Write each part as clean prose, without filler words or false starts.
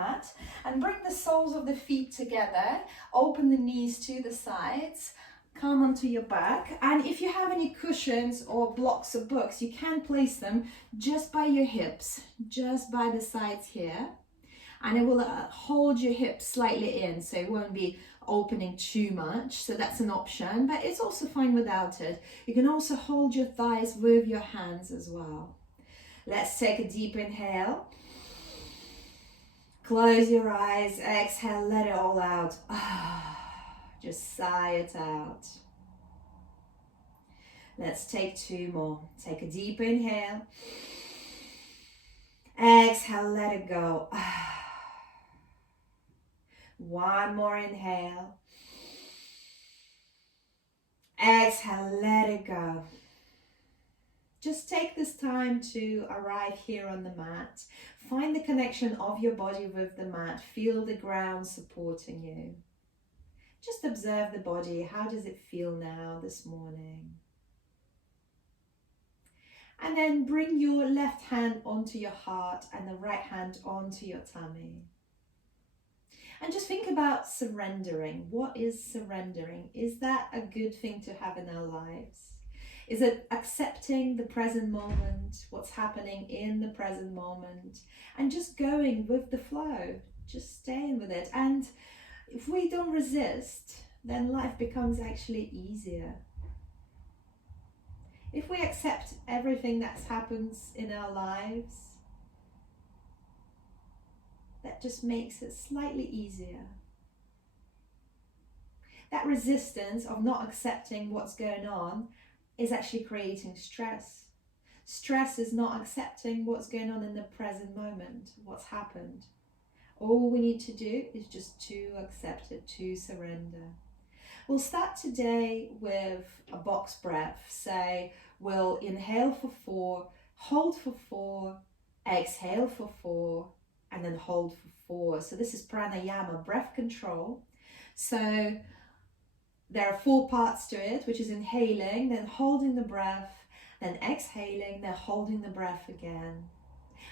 mat and bring the soles of the feet together. Open the knees to the sides. Come onto your back, and if you have any cushions or blocks of books, you can place them just by your hips, just by the sides here, and it will hold your hips slightly in, so it won't be opening too much. So that's an option, but it's also fine without it. You can also hold your thighs with your hands as well. Let's take a deep inhale. Close your eyes, exhale, let it all out. Just sigh it out. Let's take 2 more. Take a deep inhale. Exhale, let it go. 1 more inhale. Exhale, let it go. Just take this time to arrive here on the mat. Find the connection of your body with the mat. Feel the ground supporting you. Just observe the body. How does it feel now this morning? And then bring your left hand onto your heart and the right hand onto your tummy. And just think about surrendering. What is surrendering? Is that a good thing to have in our lives? Is it accepting the present moment, what's happening in the present moment, and just going with the flow, just staying with it? And if we don't resist, then life becomes actually easier. If we accept everything that happens in our lives, that just makes it slightly easier. That resistance of not accepting what's going on is actually creating stress. Stress is not accepting what's going on in the present moment, what's happened. All we need to do is just to accept it, to surrender. We'll start today with a box breath. So we'll inhale for 4, hold for 4, exhale for 4, and then hold for 4. So this is pranayama, breath control. So there are 4 parts to it, which is inhaling, then holding the breath, then exhaling, then holding the breath again.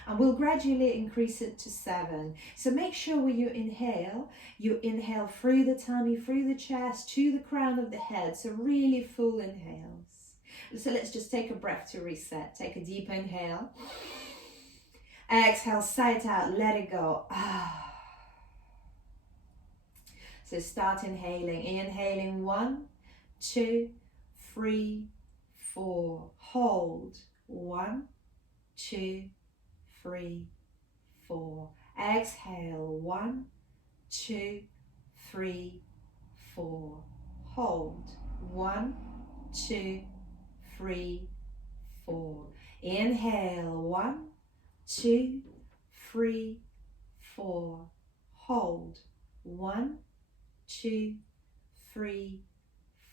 And we'll gradually increase it to 7. So make sure when you inhale through the tummy, through the chest, to the crown of the head. So really full inhales. So let's just take a breath to reset. Take a deep inhale. Exhale, sigh it out, let it go. So start inhaling. Inhaling 1, 2, 3, 4. Hold. 1, 2, 3, 4. Exhale. 1, 2, 3, 4. Hold. 1, 2, 3, 4. Inhale. 1, 2, 3, 4. Hold. 1, 2, 3,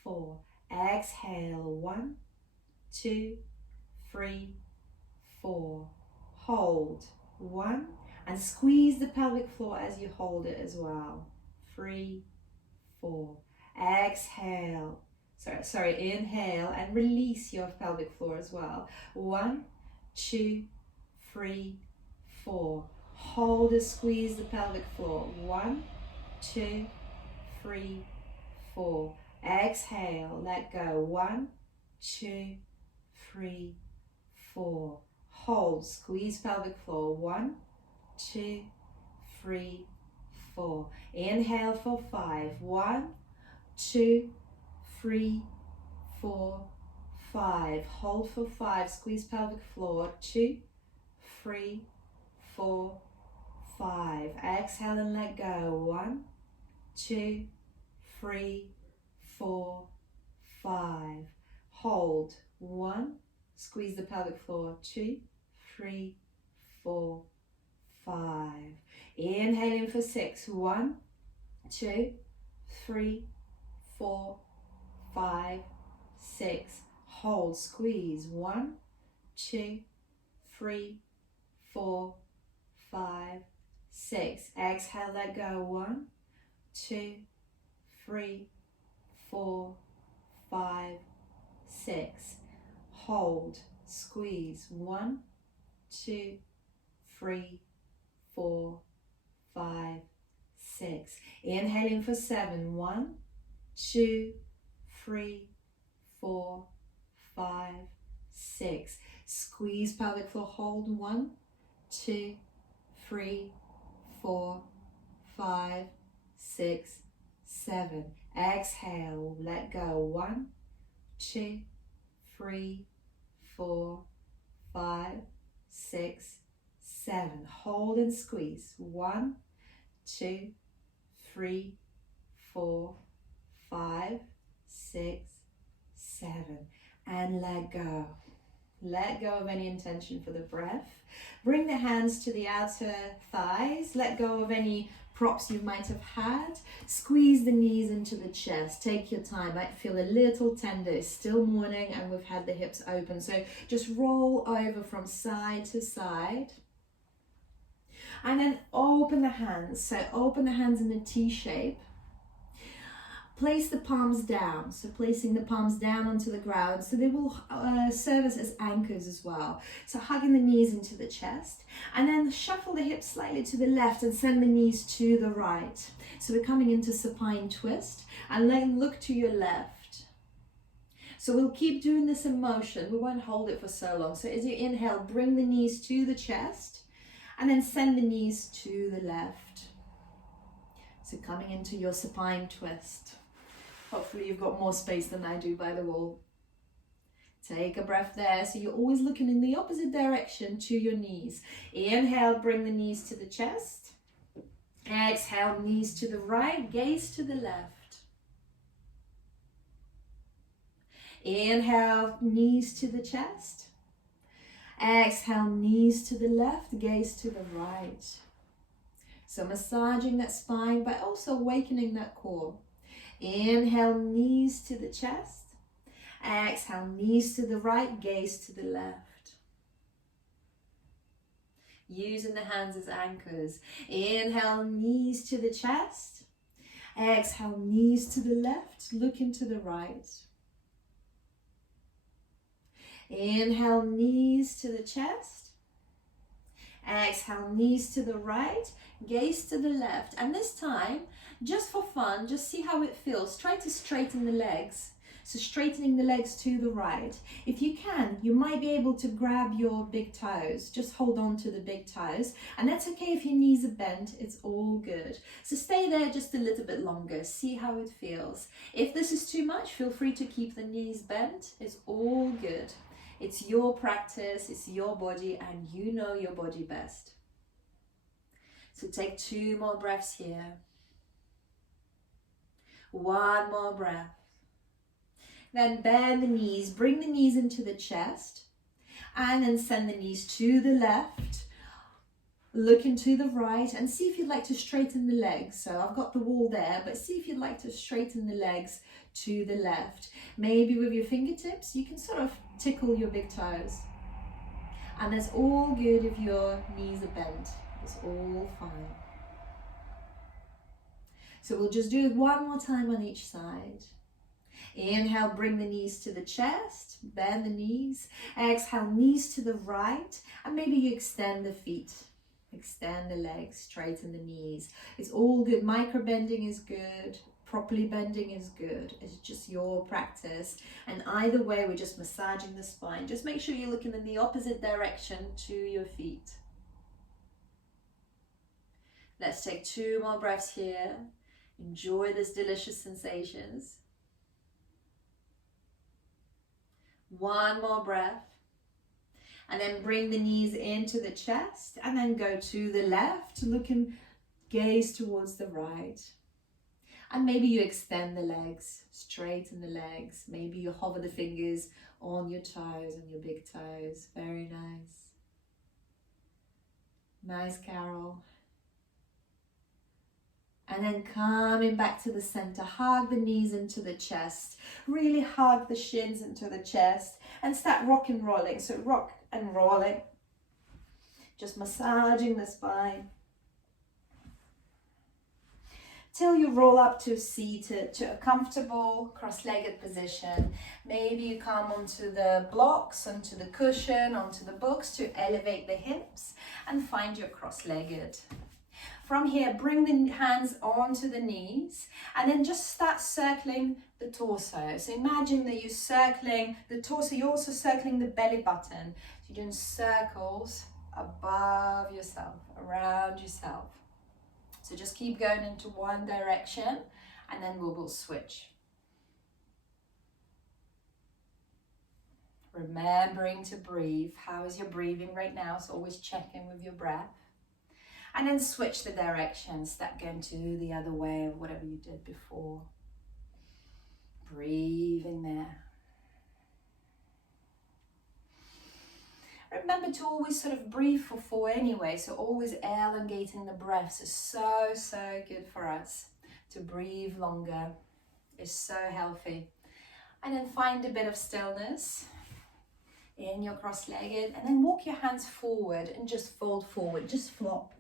4. Exhale. 1, 2, 3, 4. Hold. 1, and squeeze the pelvic floor as you hold it as well. 3, 4. Exhale. Inhale and release your pelvic floor as well. 1, 2, 3, 4. Hold and squeeze the pelvic floor. 1, 2, 3, 4. Exhale, let go. 1, 2, 3, 4. Hold, squeeze pelvic floor. 1, 2, 3, 4. Inhale for 5. 1, 2, 3, 4, 5. Hold for 5. Squeeze pelvic floor. 2, 3, 4, 5. Exhale and let go. 1, 2, 3, 4, 5. Hold. 1. Squeeze the pelvic floor. 2, 3, 4, 5. Inhale in for 6. 1, 2, 3, 4, 5, 6. Hold. Squeeze. 1, 2, 3, 4, 5, 6. Exhale, let go. 1, 2, 3, 4, 5, 6. Hold, squeeze. 1, 2, 3, 4, 5, 6. Inhaling for 7. 1, 2, 3, 4, 5, 6. Squeeze pelvic floor, hold. 1, 2, 3, 4, 5, 6, 7. Exhale, let go. 1, 2, 3, 4, 5, 6, 7. Hold and squeeze. 1, 2, 3, 4, 5, 6, 7. And let go. Let go of any intention for the breath. Bring the hands to the outer thighs. Let go of any props you might have had. Squeeze the knees into the chest. Take your time. Might feel a little tender. It's still morning and we've had the hips open. So just roll over from side to side. And then open the hands. So open the hands in a T shape. Place the palms down, so placing the palms down onto the ground, so they will serve us as anchors as well. So hugging the knees into the chest, and then shuffle the hips slightly to the left and send the knees to the right. So we're coming into supine twist, and then look to your left. So we'll keep doing this in motion, we won't hold it for so long. So as you inhale, bring the knees to the chest, and then send the knees to the left. So coming into your supine twist. Hopefully you've got more space than I do by the wall. Take a breath there. So you're always looking in the opposite direction to your knees. Inhale, bring the knees to the chest. Exhale, knees to the right, gaze to the left. Inhale, knees to the chest. Exhale, knees to the left, gaze to the right. So massaging that spine, but also awakening that core. Inhale, knees to the chest. Exhale, knees to the right, gaze to the left. Using the hands as anchors. Inhale, knees to the chest. Exhale, knees to the left, looking to the right. Inhale, knees to the chest. Exhale, knees to the right, gaze to the left. And this time, just for fun, just see how it feels. Try to straighten the legs. So straightening the legs to the right. If you can, you might be able to grab your big toes. Just hold on to the big toes. And that's okay if your knees are bent. It's all good. So stay there just a little bit longer. See how it feels. If this is too much, feel free to keep the knees bent. It's all good. It's your practice, it's your body, and you know your body best. So take 2 more breaths here. 1 more breath. Then bend the knees, bring the knees into the chest, and then send the knees to the left. Look into the right and see if you'd like to straighten the legs. So I've got the wall there, but see if you'd like to straighten the legs to the left. Maybe with your fingertips, you can sort of tickle your big toes. And that's all good if your knees are bent. It's all fine. So we'll just do it 1 more time on each side. Inhale, bring the knees to the chest, bend the knees. Exhale, knees to the right, and maybe you extend the feet. Extend the legs, straighten the knees. It's all good. Micro bending is good. Properly bending is good. It's just your practice. And either way, we're just massaging the spine. Just make sure you're looking in the opposite direction to your feet. Let's take 2 more breaths here. Enjoy these delicious sensations. 1 more breath. And then bring the knees into the chest and then go to the left, look and gaze towards the right. And maybe you extend the legs, straighten the legs. Maybe you hover the fingers on your toes, on your big toes. Very nice. Nice, Carol. And then coming back to the center, hug the knees into the chest. Really hug the shins into the chest and start rock and rolling. So rock and rolling. Just massaging the spine. Till you roll up to seated, to a comfortable cross-legged position. Maybe you come onto the blocks, onto the cushion, onto the books to elevate the hips and find your cross-legged. From here, bring the hands onto the knees and then just start circling the torso. So imagine that you're circling the torso, you're also circling the belly button. So you're doing circles above yourself, around yourself. So just keep going into one direction and then we will switch. Remembering to breathe. How is your breathing right now? So always check in with your breath. And then switch the direction. Start going to the other way of whatever you did before. Breathing there. Remember to always sort of breathe for 4 anyway. So always elongating the breath is so good for us. To breathe longer is so healthy. And then find a bit of stillness in your cross-legged, and then walk your hands forward and just fold forward, just flop.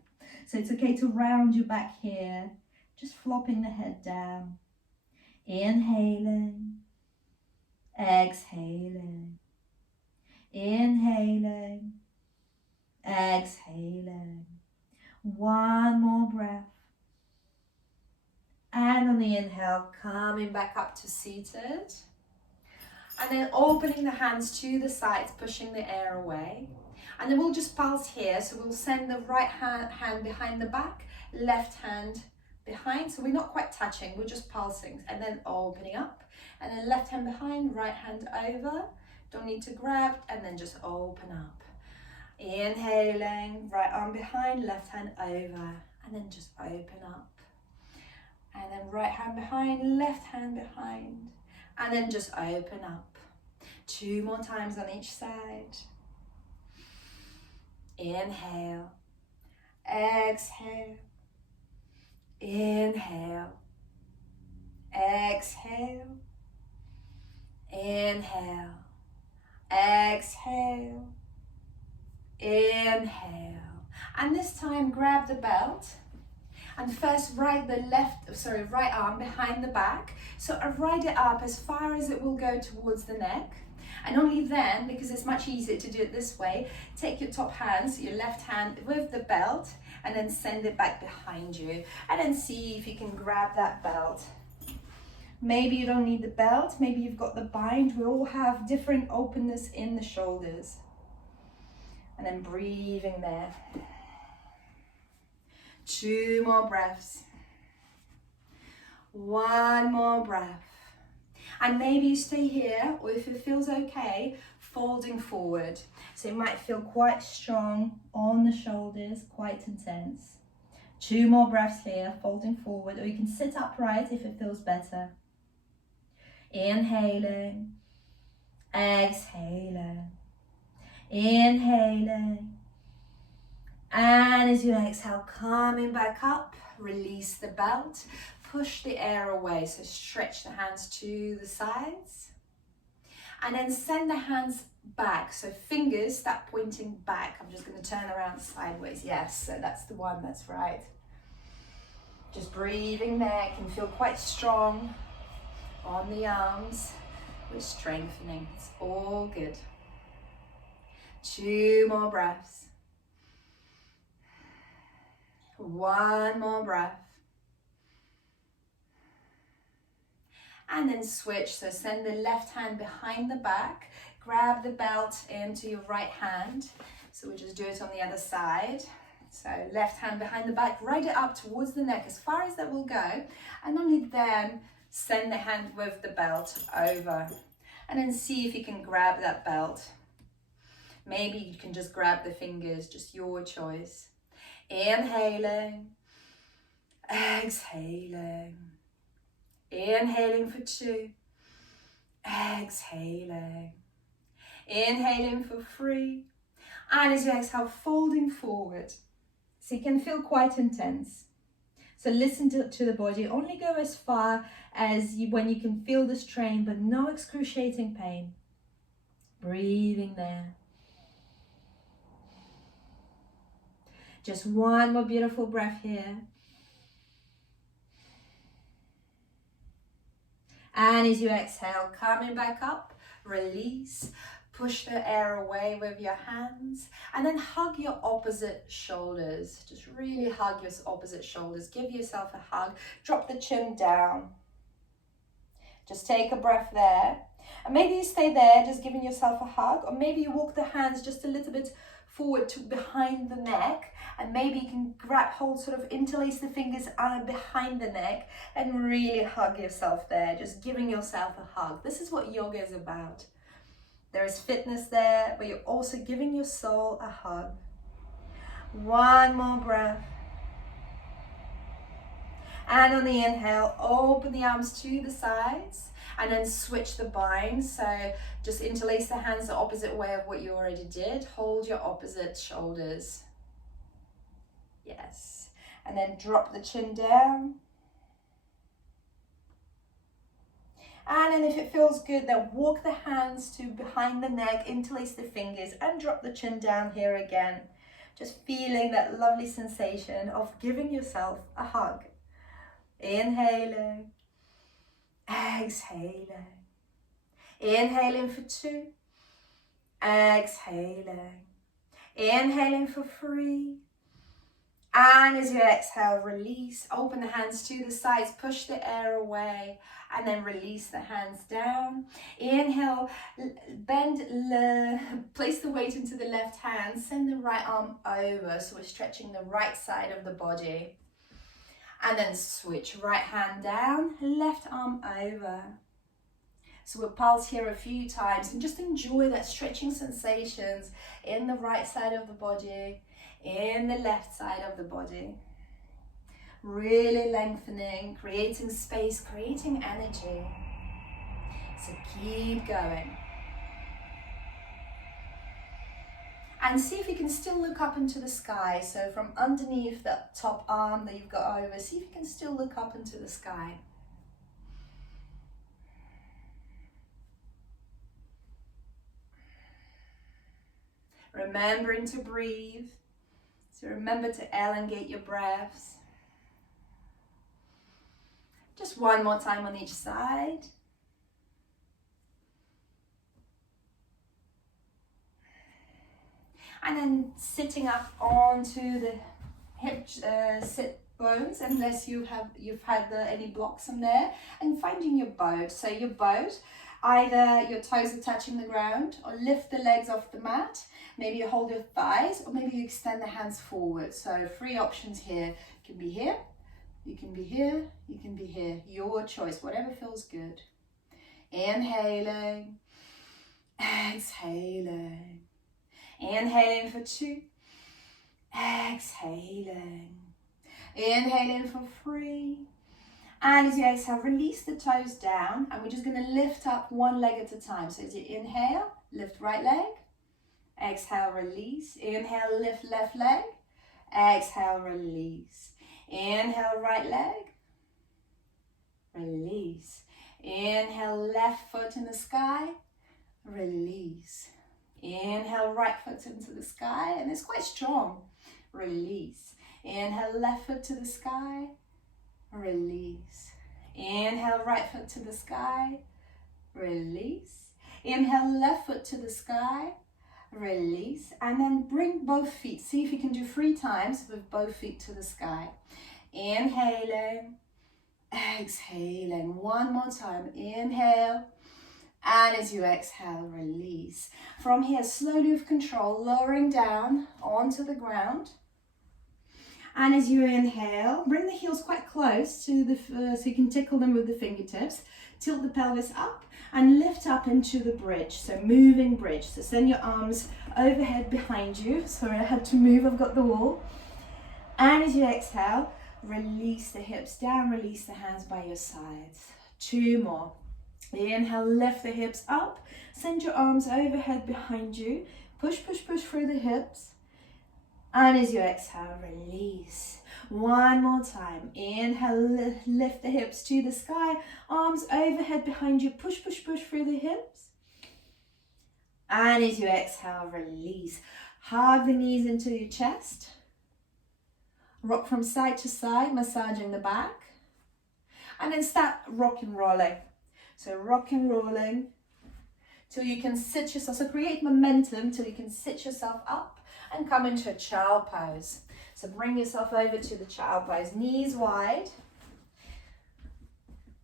So it's okay to round your back here, just flopping the head down. Inhaling, exhaling, inhaling, exhaling. One more breath. And on the inhale, coming back up to seated. And then opening the hands to the sides, pushing the air away. And then we'll just pulse here. So we'll send the right hand behind the back, left hand behind. So we're not quite touching, we're just pulsing. And then opening up. And then left hand behind, right hand over. Don't need to grab. And then just open up. Inhaling, right arm behind, left hand over. And then just open up. And then right hand behind, left hand behind. And then just open up. 2 more times on each side. Inhale, exhale, inhale, exhale, inhale, exhale, inhale. And this time grab the belt. And first right arm behind the back. So I ride it up as far as it will go towards the neck. And only then, because it's much easier to do it this way, take your top hand, so your left hand with the belt, and then send it back behind you. And then see if you can grab that belt. Maybe you don't need the belt, maybe you've got the bind. We all have different openness in the shoulders. And then breathing there. 2 more breaths. 1 more breath. And maybe you stay here, or if it feels okay, folding forward. So it might feel quite strong on the shoulders, quite intense. 2 more breaths here, folding forward, or you can sit upright if it feels better. Inhaling, exhaling, inhaling. And as you exhale, coming back up, release the belt, push the air away. So stretch the hands to the sides. And then send the hands back. So fingers start pointing back. I'm just going to turn around sideways. Yes, so that's the one, that's right. Just breathing there, can feel quite strong on the arms. We're strengthening, it's all good. 2 more breaths. 1 more breath. And then switch, so send the left hand behind the back, grab the belt into your right hand. So we just do it on the other side. So left hand behind the back, ride it up towards the neck as far as that will go. And only then send the hand with the belt over. And then see if you can grab that belt. Maybe you can just grab the fingers, just your choice. Inhaling, exhaling, inhaling for 2, exhaling, inhaling for 3, and as you exhale, folding forward. So you can feel quite intense. So listen to the body, only go as far as when you can feel the strain, but no excruciating pain. Breathing there. Just 1 more beautiful breath here. And as you exhale, coming back up, release, Push the air away with your hands and then hug your opposite shoulders. Just really hug your opposite shoulders. Give yourself a hug. Drop the chin down. Just take a breath there. And maybe you stay there, just giving yourself a hug. Or maybe you walk the hands just a little bit forward to behind the neck. And maybe you can grab hold, sort of interlace the fingers behind the neck and really hug yourself there. Just giving yourself a hug. This is what yoga is about. There is fitness there, but you're also giving your soul a hug. One more breath. And on the inhale, open the arms to the sides and then switch the binds. So just interlace the hands the opposite way of what you already did. Hold your opposite shoulders. Yes. And then drop the chin down. And then if it feels good, then walk the hands to behind the neck, interlace the fingers and drop the chin down here again. Just feeling that lovely sensation of giving yourself a hug. Inhaling, exhaling. Inhaling for 2, exhaling. Inhaling for 3. And as you exhale, release. Open the hands to the sides, push the air away, and then release the hands down. Inhale, bend, place the weight into the left hand, send the right arm over, so we're stretching the right side of the body. And then switch, right hand down, left arm over. So we'll pulse here a few times and just enjoy that stretching sensations in the right side of the body, in the left side of the body. Really lengthening, creating space, creating energy. So keep going. And see if you can still look up into the sky. So from underneath that top arm that you've got over, see if you can still look up into the sky. Remembering to breathe. So remember to elongate your breaths. Just one more time on each side. And then sitting up onto the hip sit bones, unless you've had any blocks in there, and finding your boat. So your boat, either your toes are touching the ground, or lift the legs off the mat. Maybe you hold your thighs, or maybe you extend the hands forward. So 3 options here. You can be here, you can be here, you can be here. Your choice, whatever feels good. Inhaling, exhaling. Inhaling for 2, exhaling. Inhaling for 3. And as you exhale, release the toes down, and we're just going to lift up one leg at a time. So as you inhale, lift right leg. Exhale, release. Inhale, lift left leg. Exhale, release. Inhale, right leg. Release. Inhale, left foot in the sky. Release. Inhale, right foot into the sky, and it's quite strong. Release. Inhale, left foot to the sky. Release. Inhale, right foot to the sky. Release. Inhale, left foot to the sky. Release. And then bring both feet. See if you can do 3 times with both feet to the sky. Inhaling. Exhaling. One more time. Inhale. And as you exhale, release. From here, slowly with control, lowering down onto the ground. And as you inhale, bring the heels quite close to the, so you can tickle them with the fingertips. Tilt the pelvis up and lift up into the bridge. So moving bridge. So send your arms overhead behind you. Sorry, I had to move, I've got the wall. And as you exhale, release the hips down, release the hands by your sides. 2 more. Inhale, lift the hips up, send your arms overhead behind you, push, push, push through the hips, and as you exhale, release. 1 more time. Inhale, lift the hips to the sky, arms overhead behind you, push, push, push through the hips, and as you exhale, release. Hug the knees into your chest, rock from side to side, massaging the back, and then start rock and rolling. So rock and rolling, till you can sit yourself, so create momentum till you can sit yourself up and come into a child pose. So bring yourself over to the child pose, knees wide,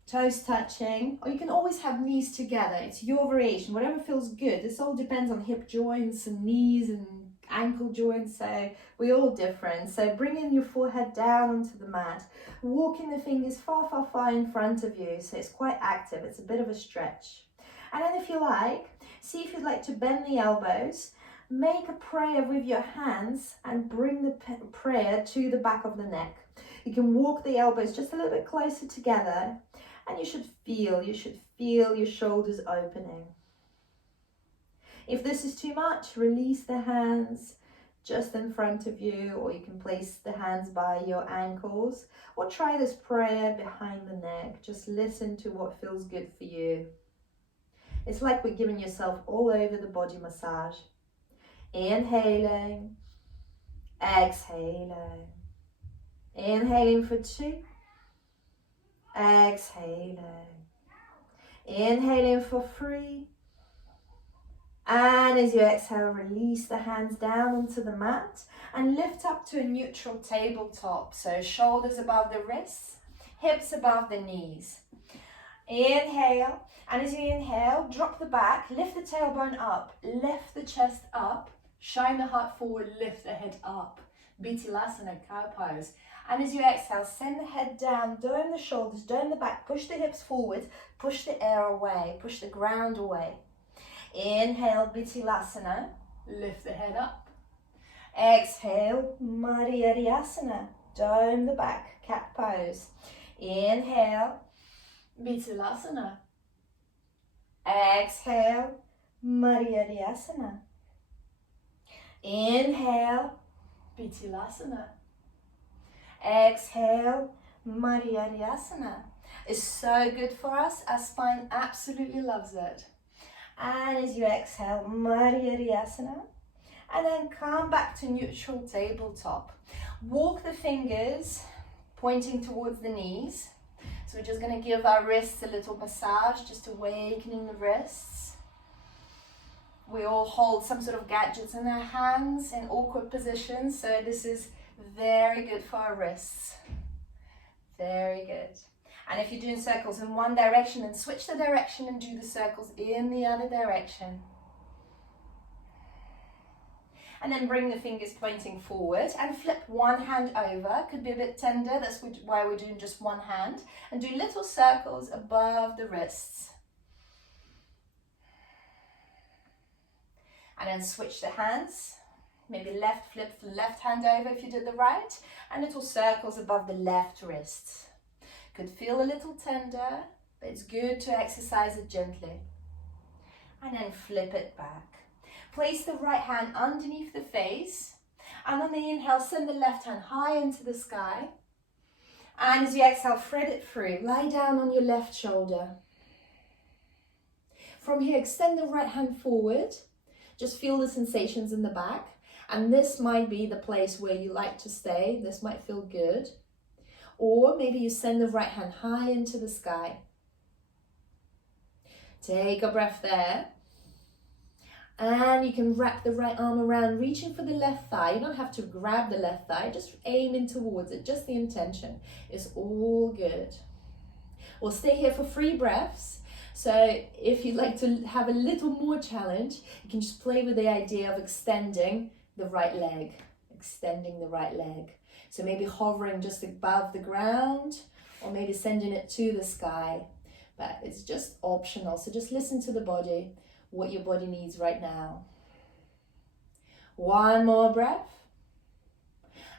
toes touching, or you can always have knees together. It's your variation, whatever feels good. This all depends on hip joints and knees and ankle joints, so we're all different. So bringing your forehead down onto the mat, walking the fingers far, far, far in front of you, so it's quite active, it's a bit of a stretch. And then if you like, see if you'd like to bend the elbows, make a prayer with your hands and bring the prayer to the back of the neck. You can walk the elbows just a little bit closer together, and you should feel your shoulders opening. If this is too much, release the hands just in front of you, or you can place the hands by your ankles, or try this prayer behind the neck. Just listen to what feels good for you. It's like we're giving yourself all over the body massage. Inhaling, exhaling. Inhaling for 2, exhaling. Inhaling for 3. And as you exhale, release the hands down onto the mat and lift up to a neutral tabletop. So shoulders above the wrists, hips above the knees. Inhale, and as you inhale, drop the back, lift the tailbone up, lift the chest up, shine the heart forward, lift the head up. Bitilasana, cow pose. And as you exhale, send the head down, dome the shoulders, dome the back, push the hips forward, push the air away, push the ground away. Inhale, Bitilasana, lift the head up. Exhale, Madhyasana, dome the back, cat pose. Inhale, Bitilasana. Exhale, Madhyasana. Inhale, Bitilasana. Exhale, Madhyasana. It's so good for us. Our spine absolutely loves it. And as you exhale, Madhyasana. And then come back to neutral tabletop. Walk the fingers pointing towards the knees. So we're just going to give our wrists a little massage, just awakening the wrists. We all hold some sort of gadgets in our hands in awkward positions, so this is very good for our wrists. Very good. And if you're doing circles in one direction, then switch the direction and do the circles in the other direction. And then bring the fingers pointing forward and flip one hand over. Could be a bit tender, that's why we're doing just one hand. And do little circles above the wrists. And then switch the hands. Maybe flip the left hand over if you did the right. And little circles above the left wrists. Could feel a little tender, but it's good to exercise it gently. And then flip it back. Place the right hand underneath the face, and on the inhale, send the left hand high into the sky. And as you exhale, thread it through. Lie down on your left shoulder. From here, extend the right hand forward. Just feel the sensations in the back. And this might be the place where you like to stay. This might feel good. Or maybe you send the right hand high into the sky. Take a breath there. And you can wrap the right arm around, reaching for the left thigh. You don't have to grab the left thigh, just aiming towards it, just the intention. It's all good. We'll stay here for 3 breaths. So if you'd like to have a little more challenge, you can just play with the idea of extending the right leg. Extending the right leg. So maybe hovering just above the ground, or maybe sending it to the sky. But it's just optional, so just listen to the body, what your body needs right now. One more breath.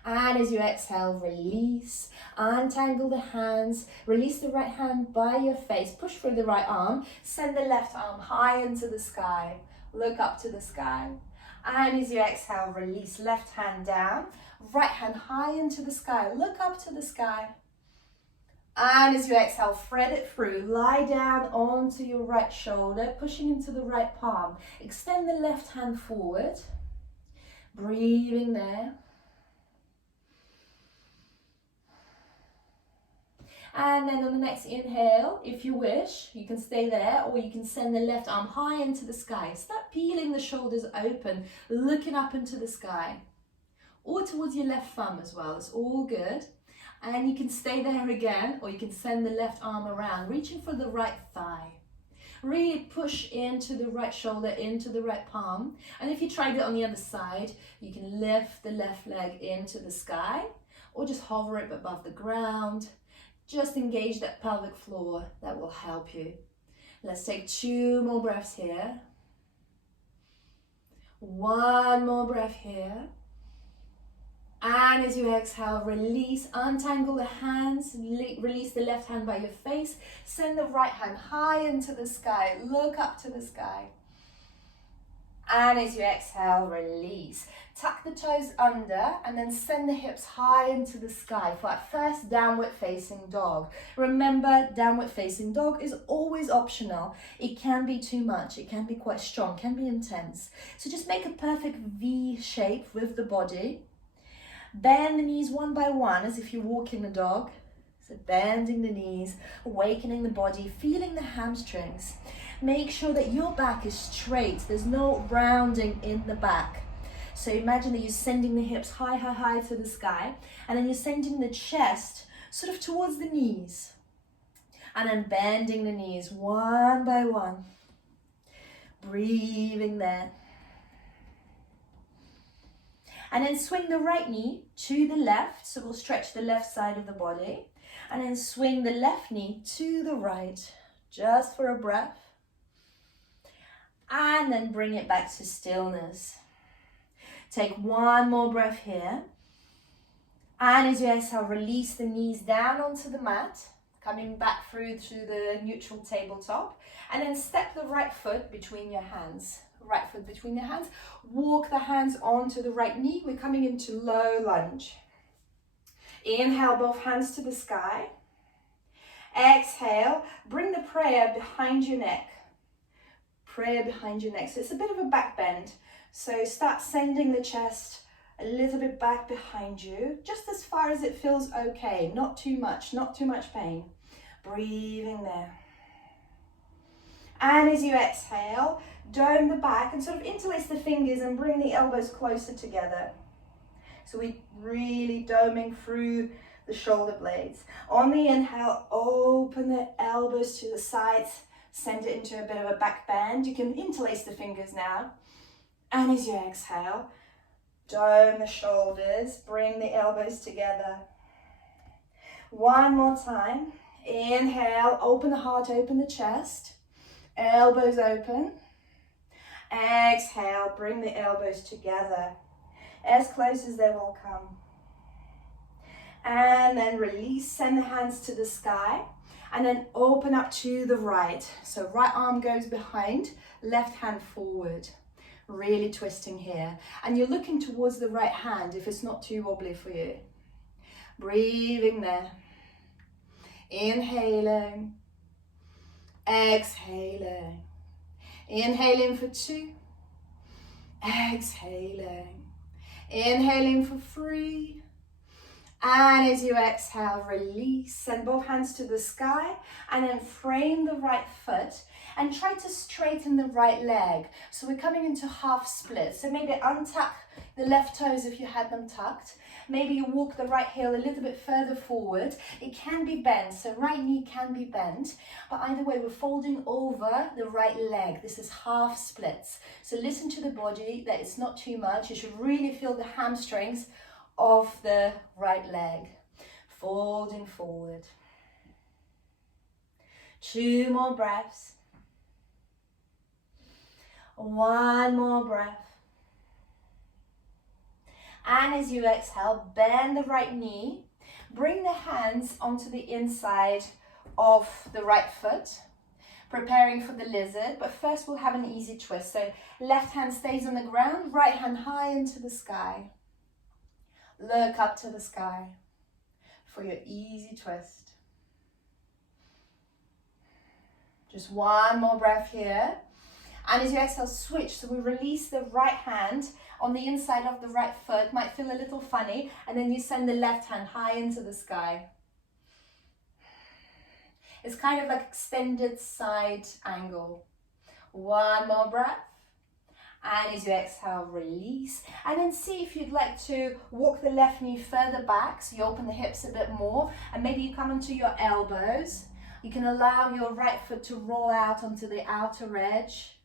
And as you exhale, release, untangle the hands, release the right hand by your face, push through the right arm, send the left arm high into the sky, look up to the sky. And as you exhale, release, left hand down, right hand high into the sky, look up to the sky. And as you exhale, thread it through, lie down onto your right shoulder, pushing into the right palm. Extend the left hand forward, breathing there. And then on the next inhale, if you wish, you can stay there, or you can send the left arm high into the sky. Start peeling the shoulders open, looking up into the sky, or towards your left thumb as well. It's all good. And you can stay there again, or you can send the left arm around, reaching for the right thigh. Really push into the right shoulder, into the right palm. And if you tried it on the other side, you can lift the left leg into the sky, or just hover it above the ground. Just engage that pelvic floor. That will help you. Let's take 2 more breaths here. 1 more breath here. And as you exhale, release, untangle the hands, release the left hand by your face, send the right hand high into the sky, look up to the sky. And as you exhale, release. Tuck the toes under and then send the hips high into the sky for our first downward facing dog. Remember, downward facing dog is always optional. It can be too much, it can be quite strong, can be intense. So just make a perfect V shape with the body. Bend the knees one by one as if you're walking the dog. So bending the knees, awakening the body, feeling the hamstrings. Make sure that your back is straight. There's no rounding in the back. So imagine that you're sending the hips high, high, high to the sky. And then you're sending the chest sort of towards the knees. And then bending the knees one by one. Breathing there. And then swing the right knee to the left. So we'll stretch the left side of the body. And then swing the left knee to the right. Just for a breath. And then bring it back to stillness. Take 1 more breath here. And as you exhale, release the knees down onto the mat. Coming back through to the neutral tabletop. And then step the right foot between your hands. Right foot between your hands. Walk the hands onto the right knee. We're coming into low lunge. Inhale, both hands to the sky. Exhale, bring the prayer behind your neck. Prayer behind your neck. So it's a bit of a back bend. So start sending the chest a little bit back behind you, just as far as it feels okay. Not too much, not too much pain. Breathing there. And as you exhale, dome the back and sort of interlace the fingers and bring the elbows closer together. So we're really doming through the shoulder blades. On the inhale, open the elbows to the sides, send it into a bit of a back bend. You can interlace the fingers now. And as you exhale, dome the shoulders, bring the elbows together. 1 more time. Inhale, open the heart, open the chest. Elbows open. Exhale, bring the elbows together as close as they will come. And then release, send the hands to the sky. And then open up to the right. So right arm goes behind, left hand forward. Really twisting here. And you're looking towards the right hand if it's not too wobbly for you. Breathing there. Inhaling. Exhaling. Inhaling for 2. Exhaling. Inhaling for 3. And as you exhale, release. Send both hands to the sky and then frame the right foot and try to straighten the right leg. So we're coming into half split. So maybe untuck the left toes if you had them tucked. Maybe you walk the right heel a little bit further forward. It can be bent, so right knee can be bent. But either way, we're folding over the right leg. This is half splits. So listen to the body, that it's not too much. You should really feel the hamstrings of the right leg. Folding forward. 2 more breaths. 1 more breath. And as you exhale, bend the right knee. Bring the hands onto the inside of the right foot. Preparing for the lizard, but first we'll have an easy twist. So left hand stays on the ground, right hand high into the sky. Look up to the sky for your easy twist. Just 1 more breath here. And as you exhale, switch. So we release the right hand on the inside of the right foot. Might feel a little funny. And then you send the left hand high into the sky. It's kind of like extended side angle. One more breath. And as you exhale, release. And then see if you'd like to walk the left knee further back, so you open the hips a bit more, and maybe you come onto your elbows. You can allow your right foot to roll out onto the outer edge,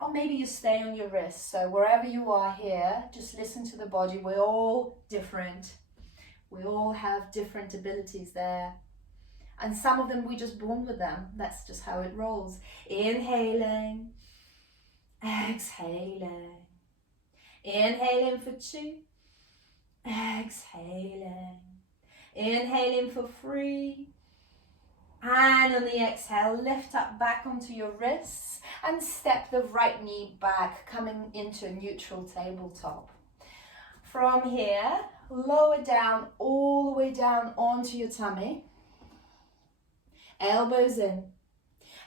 or maybe you stay on your wrist. So wherever you are here, just listen to the body. We're all different. We all have different abilities there. And some of them, we're just born with them. That's just how it rolls. Inhaling, exhaling. Inhaling for 2, exhaling. Inhaling for 3. And on the exhale, lift up back onto your wrists and step the right knee back, coming into a neutral tabletop. From here, lower down, all the way down onto your tummy. Elbows in.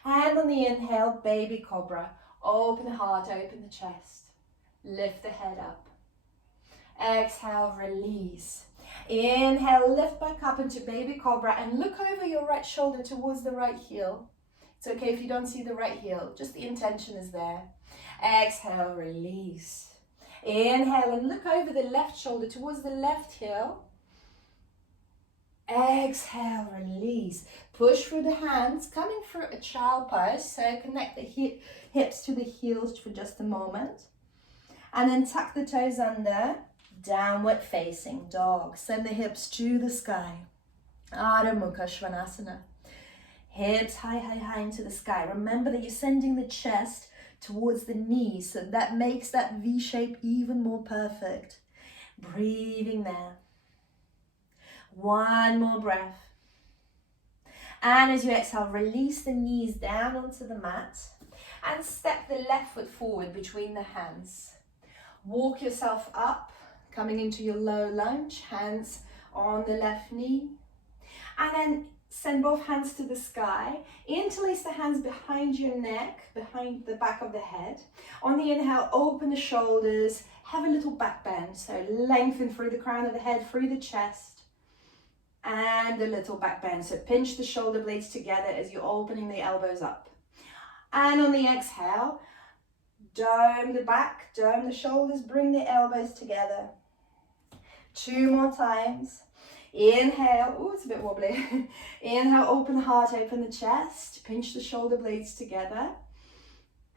And on the inhale, baby cobra. Open the heart, open the chest. Lift the head up. Exhale, release. Inhale, lift back up into baby cobra and look over your right shoulder towards the right heel. It's okay if you don't see the right heel, just the intention is there. Exhale, release. Inhale and look over the left shoulder towards the left heel. Exhale, release. Push through the hands, coming through a child pose. So connect the hips to the heels for just a moment. And then tuck the toes under. Downward facing dog. Send the hips to the sky. Adho Mukha Svanasana. Hips high, high, high into the sky. Remember that you're sending the chest towards the knees, so that makes that V shape even more perfect. Breathing there. One more breath. And as you exhale, release the knees down onto the mat and step the left foot forward between the hands. Walk yourself up, coming into your low lunge, hands on the left knee. And then send both hands to the sky. Interlace the hands behind your neck, behind the back of the head. On the inhale, open the shoulders, have a little back bend. So lengthen through the crown of the head, through the chest. And a little back bend. So pinch the shoulder blades together as you're opening the elbows up. And on the exhale, dome the back, dome the shoulders, bring the elbows together. 2 more times. Inhale, oh, it's a bit wobbly. Inhale, open the heart, open the chest, pinch the shoulder blades together.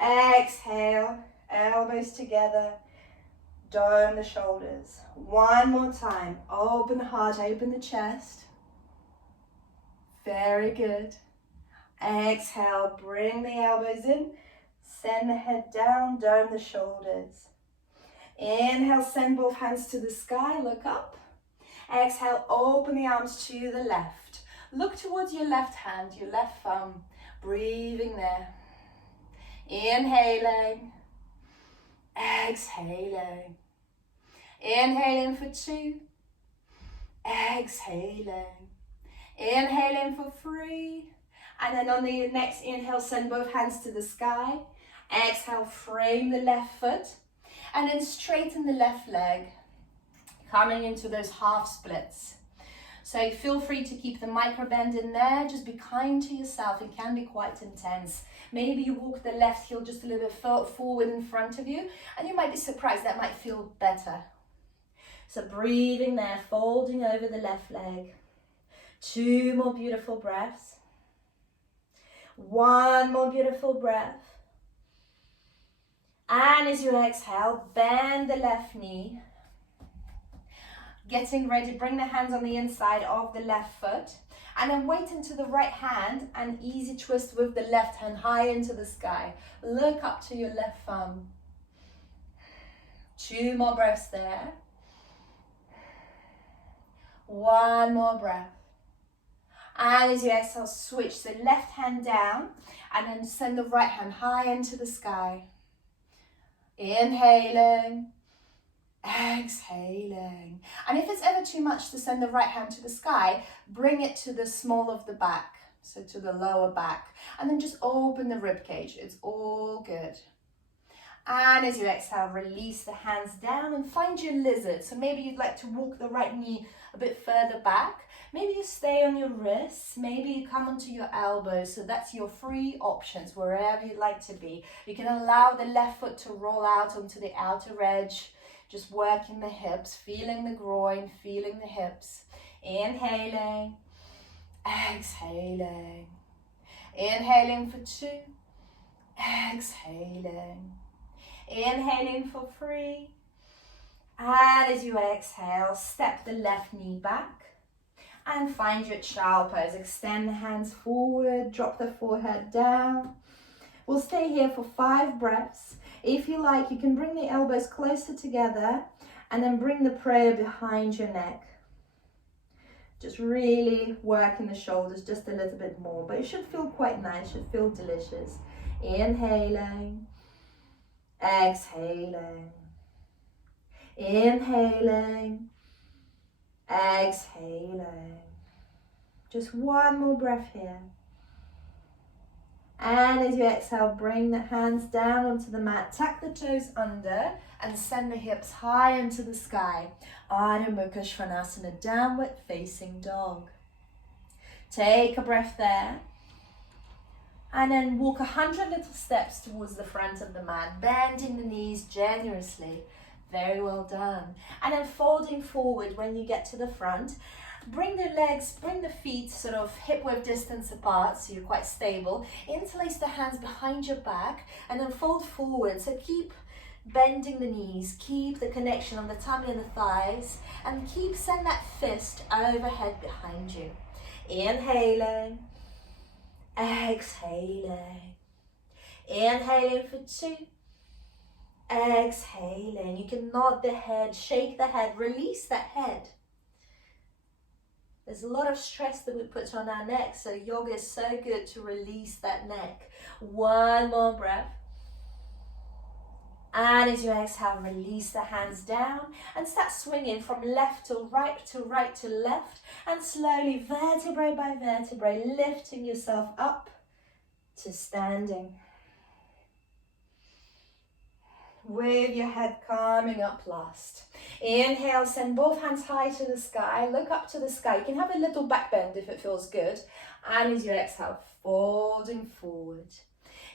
Exhale, elbows together, dome the shoulders. 1 more time. Open the heart, open the chest. Very good. Exhale, bring the elbows in, send the head down, dome the shoulders. Inhale, send both hands to the sky, look up. Exhale, open the arms to the left. Look towards your left hand, your left thumb. Breathing there. Inhaling. Exhaling. Inhaling for 2. Exhaling. Inhaling for 3. And then on the next inhale, send both hands to the sky. Exhale, frame the left foot. And then straighten the left leg, coming into those half splits. So feel free to keep the micro bend in there. Just be kind to yourself. It can be quite intense. Maybe you walk the left heel just a little bit forward in front of you, and you might be surprised. That might feel better. So breathing there, folding over the left leg. 2 more beautiful breaths. 1 more beautiful breath. And as you exhale, bend the left knee. Getting ready, bring the hands on the inside of the left foot. And then wait into the right hand and easy twist with the left hand high into the sky. Look up to your left thumb. 2 more breaths there. 1 more breath. And as you exhale, switch the left hand down and then send the right hand high into the sky. Inhaling, exhaling. And if it's ever too much to send the right hand to the sky, bring it to the small of the back, so to the lower back, and then just open the rib cage. It's all good. And as you exhale, release the hands down and find your lizard. So maybe you'd like to walk the right knee a bit further back. Maybe you stay on your wrists, maybe you come onto your elbows, so that's your free options, wherever you'd like to be. You can allow the left foot to roll out onto the outer edge, just working the hips, feeling the groin, feeling the hips. Inhaling, exhaling. Inhaling for 2, exhaling. Inhaling for 3. And as you exhale, step the left knee back and find your child pose. Extend the hands forward, drop the forehead down. We'll stay here for 5 breaths. If you like, you can bring the elbows closer together and then bring the prayer behind your neck. Just really working the shoulders just a little bit more, but it should feel quite nice, should feel delicious. Inhaling, exhaling. Inhaling, exhaling. Just one more breath here. And as you exhale, bring the hands down onto the mat, tuck the toes under and send the hips high into the sky. Adho Mukha Svanasana, downward facing dog. Take a breath there. And then walk 100 little steps towards the front of the mat, bending the knees generously. Very well done. And then folding forward when you get to the front. Bring the legs, bring the feet sort of hip-width distance apart so you're quite stable. Interlace the hands behind your back and then fold forward. So keep bending the knees, keep the connection on the tummy and the thighs, and send that fist overhead behind you. Inhaling, exhaling. Inhaling for 2. Exhaling. You can nod the head, shake the head, release that head. There's a lot of stress that we put on our neck, so yoga is so good to release that neck. One more breath. And as you exhale, release the hands down and start swinging from left to right to left, and slowly, vertebrae by vertebrae, lifting yourself up to standing. With your head coming up last. Inhale, send both hands high to the sky. Look up to the sky. You can have a little back bend if it feels good. And as you exhale, folding forward.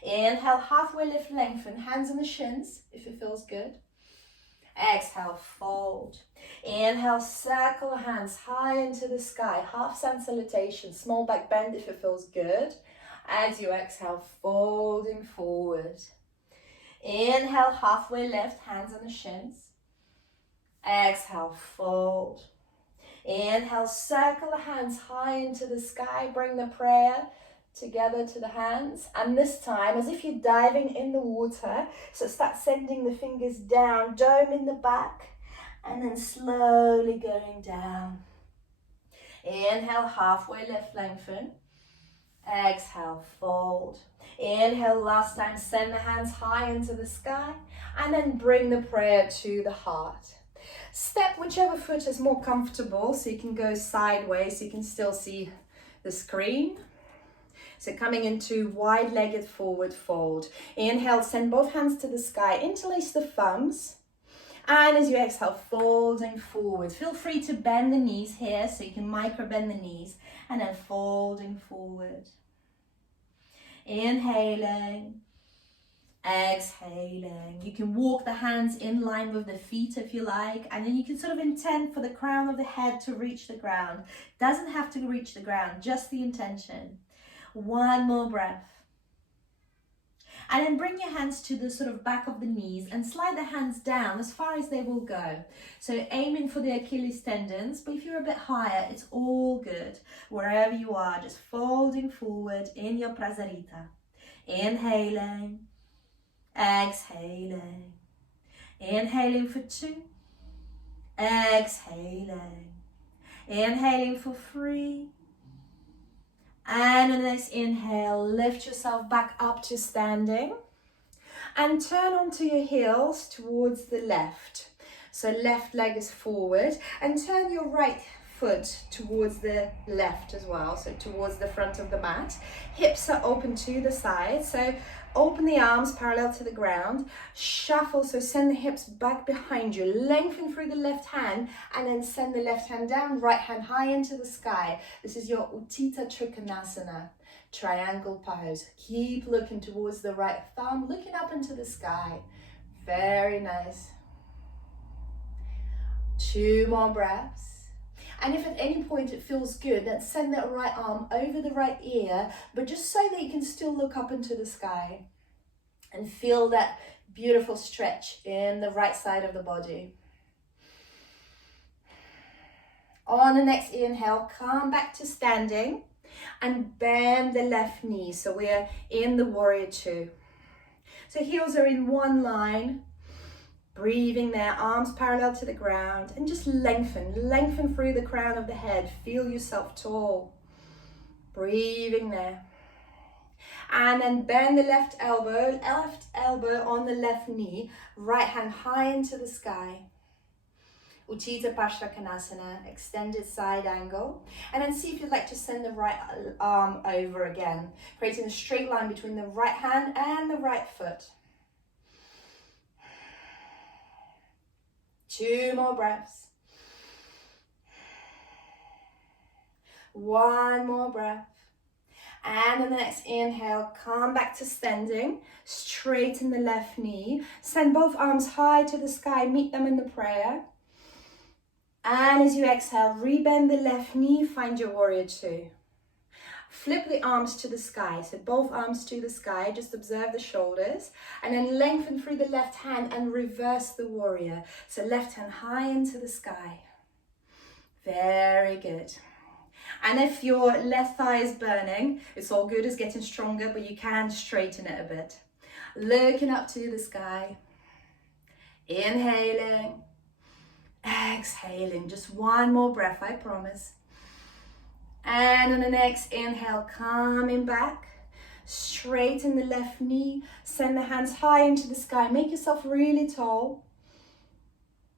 Inhale, halfway lift, lengthen. Hands on the shins if it feels good. Exhale, fold. Inhale, circle hands high into the sky. Half sun salutation. Small back bend if it feels good. As you exhale, folding forward. Inhale, halfway lift, hands on the shins. Exhale, fold. Inhale, circle the hands high into the sky. Bring the prayer together to the hands. And this time, as if you're diving in the water, so start sending the fingers down, dome in the back, and then slowly going down. Inhale, halfway lift, lengthen. Exhale, fold. Inhale, last time, send the hands high into the sky, and then bring the prayer to the heart. Step whichever foot is more comfortable, so you can go sideways, so you can still see the screen. So coming into wide-legged forward fold. Inhale, send both hands to the sky, interlace the thumbs, and as you exhale, folding forward. Feel free to bend the knees here, so you can micro bend the knees, and then folding forward. Inhaling, exhaling. You can walk the hands in line with the feet if you like, and then you can sort of intend for the crown of the head to reach the ground. Doesn't have to reach the ground, just the intention. One more breath. And then bring your hands to the sort of back of the knees and slide the hands down as far as they will go. So aiming for the Achilles tendons, but if you're a bit higher, it's all good. Wherever you are, just folding forward in your Prasarita. Inhaling, exhaling. Inhaling for 2, exhaling. Inhaling for 3. And on the next inhale, lift yourself back up to standing and turn onto your heels towards the left. So left leg is forward and turn your right foot towards the left as well, so towards the front of the mat. Hips are open to the side, so open the arms parallel to the ground, shuffle, so send the hips back behind you, lengthen through the left hand, and then send the left hand down, right hand high into the sky. This is your Utthita Trikonasana, triangle pose. Keep looking towards the right thumb, looking up into the sky. Very nice. 2 more breaths. And if at any point it feels good, then send that right arm over the right ear, but just so that you can still look up into the sky and feel that beautiful stretch in the right side of the body. On the next inhale, come back to standing and bend the left knee. So we're in the warrior 2. So heels are in one line. Breathing there, arms parallel to the ground, and just lengthen through the crown of the head. Feel yourself tall. Breathing there. And then bend the left elbow on the left knee, right hand high into the sky. Utthita Konasana, extended side angle. And then see if you'd like to send the right arm over again, creating a straight line between the right hand and the right foot. 2 more breaths. 1 more breath. And on the next inhale, come back to standing. Straighten the left knee. Send both arms high to the sky. Meet them in the prayer. And as you exhale, rebend the left knee. Find your warrior 2. Flip the arms to the sky, so both arms to the sky, just observe the shoulders, and then lengthen through the left hand and reverse the warrior. So left hand high into the sky. Very good. And if your left thigh is burning, it's all good, it's getting stronger, but you can straighten it a bit. Looking up to the sky. Inhaling, exhaling, just 1 more breath, I promise. And on the next inhale, coming back, straighten the left knee, send the hands high into the sky, make yourself really tall.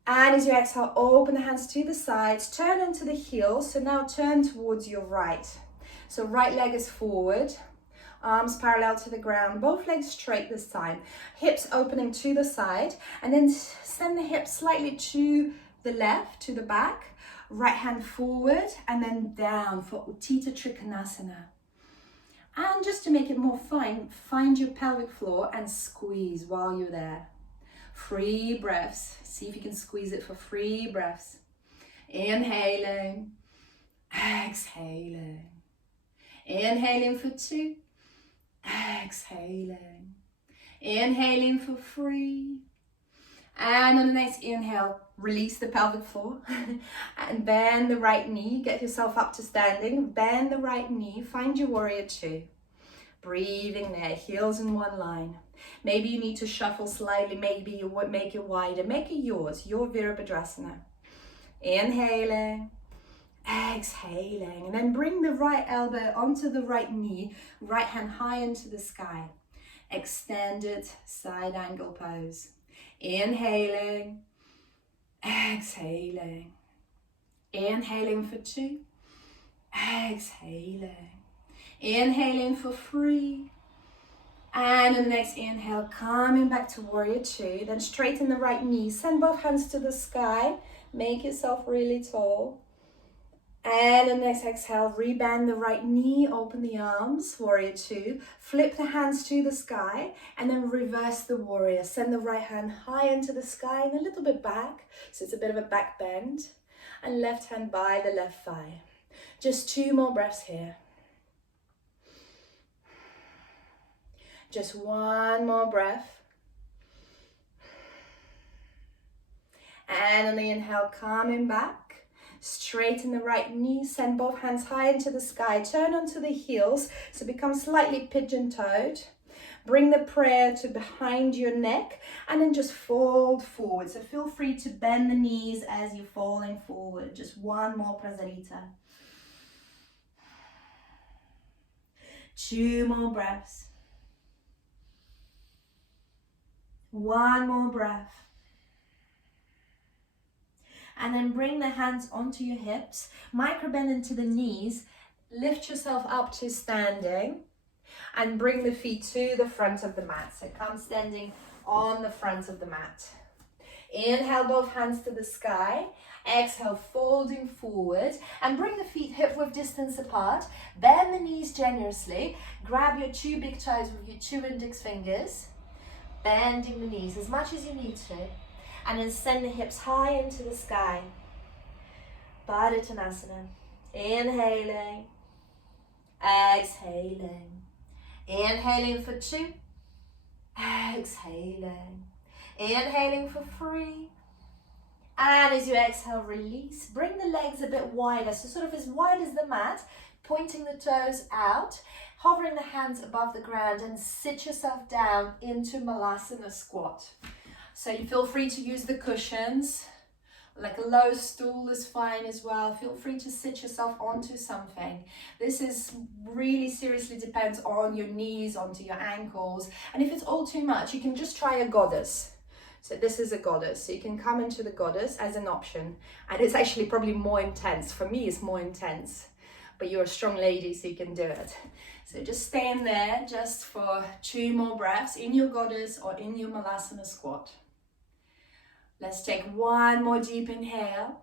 And as you exhale, open the hands to the sides, turn onto the heels, so now turn towards your right. So right leg is forward, arms parallel to the ground, both legs straight this time, hips opening to the side, and then send the hips slightly to the left, to the back. Right hand forward and then down for Utthita Trikonasana. And just to make it more fun, find your pelvic floor and squeeze while you're there. 3 breaths. See if you can squeeze it for 3 breaths. Inhaling, exhaling. Inhaling for 2, exhaling. Inhaling for 3. And on the next inhale, release the pelvic floor and bend the right knee. Get yourself up to standing. Bend the right knee. Find your warrior 2. Breathing there, heels in one line. Maybe you need to shuffle slightly. Maybe you would make it wider. Make it yours, your Virabhadrasana. Inhaling, exhaling. And then bring the right elbow onto the right knee. Right hand high into the sky. Extended side angle pose. Inhaling, exhaling. Inhaling for 2, exhaling. Inhaling for 3. And on the next inhale, coming back to warrior 2. Then straighten the right knee, send both hands to the sky. Make yourself really tall. And on the next exhale, rebend the right knee, open the arms, warrior 2. Flip the hands to the sky and then reverse the warrior. Send the right hand high into the sky and a little bit back. So it's a bit of a back bend. And left hand by the left thigh. Just 2 more breaths here. Just 1 more breath. And on the inhale, coming back. Straighten the right knee, send both hands high into the sky, turn onto the heels, so become slightly pigeon-toed. Bring the prayer to behind your neck and then just fold forward. So feel free to bend the knees as you're falling forward. Just 1 more prasarita. 2 more breaths. 1 more breath. And then bring the hands onto your hips, micro bend into the knees, lift yourself up to standing, and bring the feet to the front of the mat. So come standing on the front of the mat. Inhale, both hands to the sky. Exhale, folding forward, and bring the feet hip-width distance apart. Bend the knees generously. Grab your 2 big toes with your 2 index fingers. Bending the knees as much as you need to. And then send the hips high into the sky. Padottanasana. Inhaling. Exhaling. Inhaling for 2. Exhaling. Inhaling for 3. And as you exhale, release. Bring the legs a bit wider, so sort of as wide as the mat, pointing the toes out, hovering the hands above the ground, and sit yourself down into Malasana squat. So you feel free to use the cushions, like a low stool is fine as well. Feel free to sit yourself onto something. This is really seriously depends on your knees, onto your ankles. And if it's all too much, you can just try a goddess. So this is a goddess. So you can come into the goddess as an option. And it's actually probably more intense. For me, it's more intense. But you're a strong lady, so you can do it. So just stay in there just for 2 more breaths in your goddess or in your Malasana squat. Let's take 1 more deep inhale.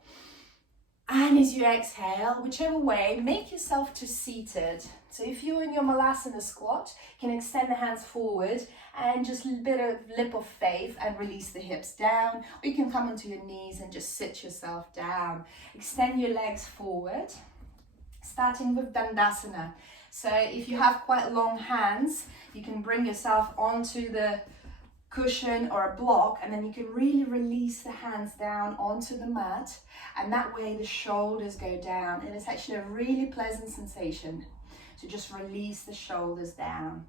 And as you exhale, whichever way, make yourself to seated. So if you're in your Malasana squat, you can extend the hands forward and just a bit of lip of faith and release the hips down. Or you can come onto your knees and just sit yourself down. Extend your legs forward, starting with Dandasana. So if you have quite long hands, you can bring yourself onto the cushion or a block, and then you can really release the hands down onto the mat, and that way the shoulders go down, and it's actually a really pleasant sensation. So just release the shoulders down,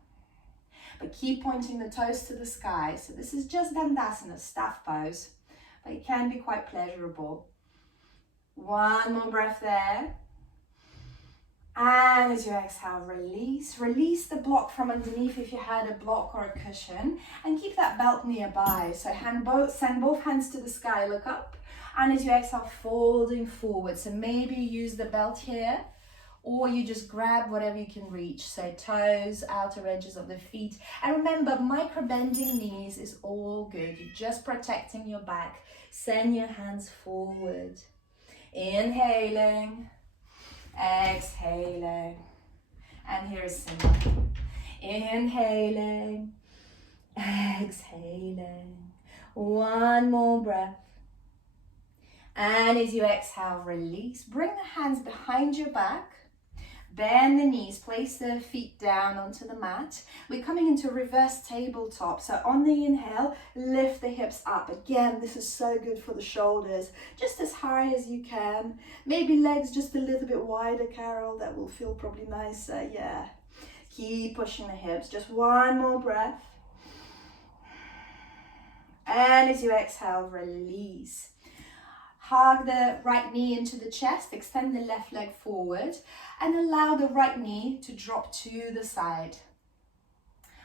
but keep pointing the toes to the sky. So this is just Dandasana, staff pose, but it can be quite pleasurable. 1 more breath there. And as you exhale, release. Release the block from underneath if you had a block or a cushion, and keep that belt nearby. So send both hands to the sky, look up. And as you exhale, folding forward. So maybe use the belt here, or you just grab whatever you can reach. So toes, outer edges of the feet. And remember, micro bending knees is all good. You're just protecting your back. Send your hands forward. Inhaling. Exhaling, and here is similar. Inhaling, exhaling. 1 more breath. And as you exhale, release. Bring the hands behind your back. Bend the knees, place the feet down onto the mat. We're coming into reverse tabletop. So on the inhale, lift the hips up. Again, this is so good for the shoulders. Just as high as you can. Maybe legs just a little bit wider, Carol. That will feel probably nicer. Yeah. Keep pushing the hips. Just 1 more breath. And as you exhale, release. Hug the right knee into the chest, extend the left leg forward, and allow the right knee to drop to the side.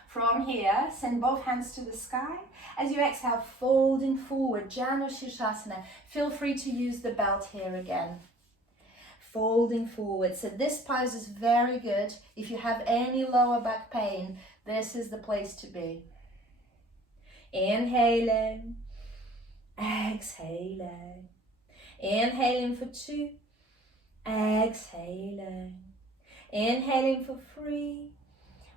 From here, send both hands to the sky. As you exhale, folding forward, Janu Shirshasana. Feel free to use the belt here again. Folding forward. So this pose is very good. If you have any lower back pain, this is the place to be. Inhaling, exhaling. Inhaling for 2, exhaling. Inhaling for 3,